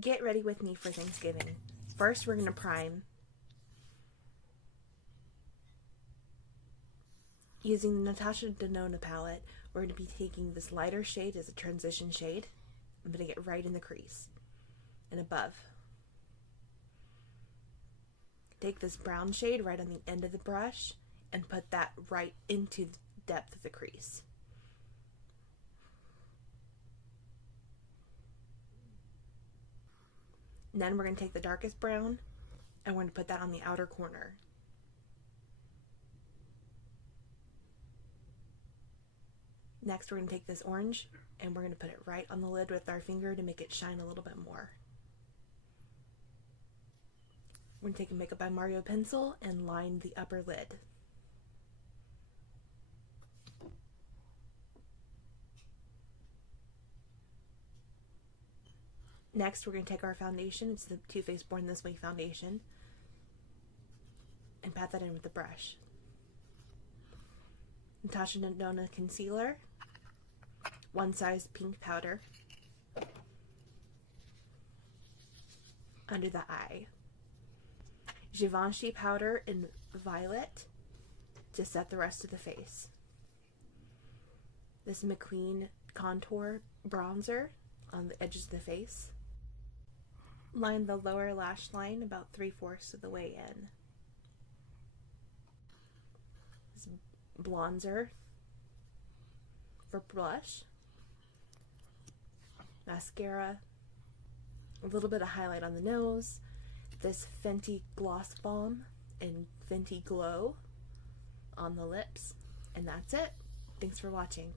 Get ready with me for Thanksgiving. First, we're going to prime. Using the Natasha Denona palette, we're going to be taking this lighter shade as a transition shade. I'm going to get right in the crease and above. Take this brown shade right on the end of the brush and put that right into the depth of the crease. And then we're going to take the darkest brown and we're going to put that on the outer corner. Next, we're going to take this orange and we're going to put it right on the lid with our finger to make it shine a little bit more. We're going to take a Makeup by Mario pencil and line the upper lid. Next, we're going to take our foundation, it's the Too Faced Born This Way foundation, and pat that in with the brush. Natasha Denona concealer, one size pink powder, under the eye. Givenchy powder in violet to set the rest of the face. This McQueen contour bronzer on the edges of the face. Line the lower lash line about 3/4 of the way in. This bronzer for blush. Mascara. A little bit of highlight on the nose. This Fenty Gloss Balm and Fenty Glow on the lips. And that's it. Thanks for watching.